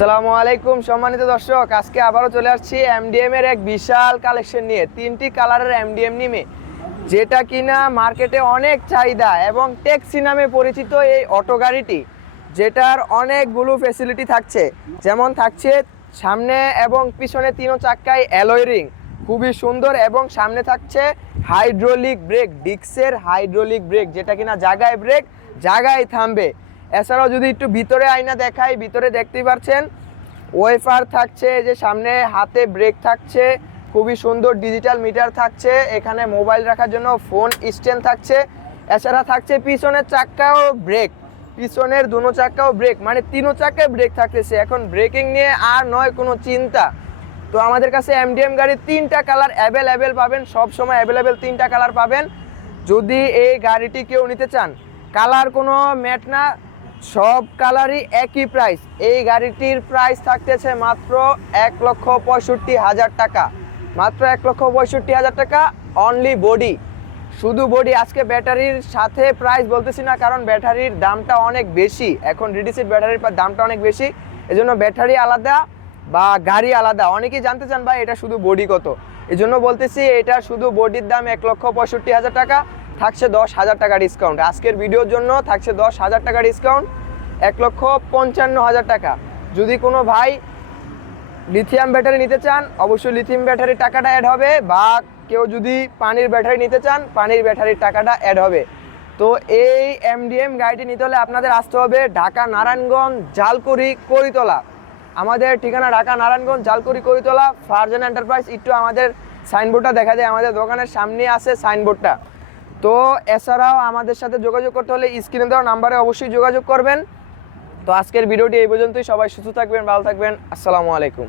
আসসালামু আলাইকুম সম্মানিত দর্শক, আজকে আবারও চলে আসছি এমডিএম এর এক বিশাল কালেকশন নিয়ে। 3টি কালারের এমডিএম নিয়ে, যেটা কিনা মার্কেটে অনেক চাহিদা এবং ট্যাক্সি নামে পরিচিত এই অটো গাড়িটি, যেটার অনেকগুলো ফ্যাসিলিটি থাকছে। যেমন থাকছে সামনে এবং পিছনে 3 চাক্কায় অ্যালয় রিং, খুবই সুন্দর, এবং সামনে থাকছে হাইড্রোলিক ব্রেক, ডিক্সের হাইড্রোলিক ব্রেক, যেটা কিনা জায়গায় ব্রেক জায়গায় থামবে। এছাড়াও যদি একটু ভিতরে আয়না দেখাই, ভিতরে দেখতেই পাচ্ছেন ওয়েফার থাকছে, যে সামনে হাতে ব্রেক থাকছে, খুবই সুন্দর ডিজিটাল মিটার থাকছে, এখানে মোবাইল রাখার জন্য ফোন স্ট্যান্ড থাকছে। এছাড়া থাকছে পিছনের চাক্কাও ব্রেক, পিছনের 2 চাক্কাও ব্রেক, মানে 3 চাক্কায় ব্রেক থাকতেছে। এখন ব্রেকিং নিয়ে আর নয় কোনো চিন্তা। তো আমাদের কাছে এমডিএম গাড়ির 3টা কালার অ্যাভেলেবেল পাবেন, সব সময় অ্যাভেলেবেল 3টা কালার পাবেন। যদি এই গাড়িটি কেউ নিতে চান, কালার কোনো ম্যাট না, সব কালারই একই প্রাইস। এই গাড়িটির প্রাইস থাকতেছে মাত্র 1,65,000 টাকা, মাত্র 1,65,000 টাকা। অনলি বডি, শুধু বডি। আজকে ব্যাটারির সাথে প্রাইস বলতেছি না, কারণ ব্যাটারির দামটা অনেক বেশি, এখন রিডিসিড ব্যাটারির দামটা অনেক বেশি, এজন্য ব্যাটারি আলাদা বা গাড়ি আলাদা। অনেকেই জানতে চান ভাই এটা শুধু বডি কত, এজন্য বলতেছি এটা শুধু বডির দাম 1,65,000 টাকা। থাকছে 10,000 টাকা ডিসকাউন্ট, আজকের ভিডিওর জন্য থাকছে 10,000 টাকা ডিসকাউন্ট, 1,55,000 টাকা। যদি কোনো ভাই লিথিয়াম ব্যাটারি নিতে চান, অবশ্যই লিথিয়াম ব্যাটারির টাকাটা অ্যাড হবে, বা কেউ যদি পানির ব্যাটারি নিতে চান, পানির ব্যাটারির টাকাটা অ্যাড হবে। তো এই এমডিএম গাড়িটি নিতে হলে আপনাদের আসতে হবে ঢাকা নারায়ণগঞ্জ জালকুড়ি করিতলা। আমাদের ঠিকানা ঢাকা নারায়ণগঞ্জ জালকুড়ি করিতলা, ফারজানা এন্টারপ্রাইজ। একটু আমাদের সাইনবোর্ডটা দেখা যায়, আমাদের দোকানের সামনে আছে সাইনবোর্ডটা। তো এছাড়াও আমাদের সাথে যোগাযোগ করতে হলে স্ক্রিনে দেওয়া নাম্বারে অবশ্যই যোগাযোগ করবেন। তো আজকের ভিডিওটি এই পর্যন্তই। সবাই সুস্থ থাকবেন, ভালো থাকবেন। আসসালামু আলাইকুম।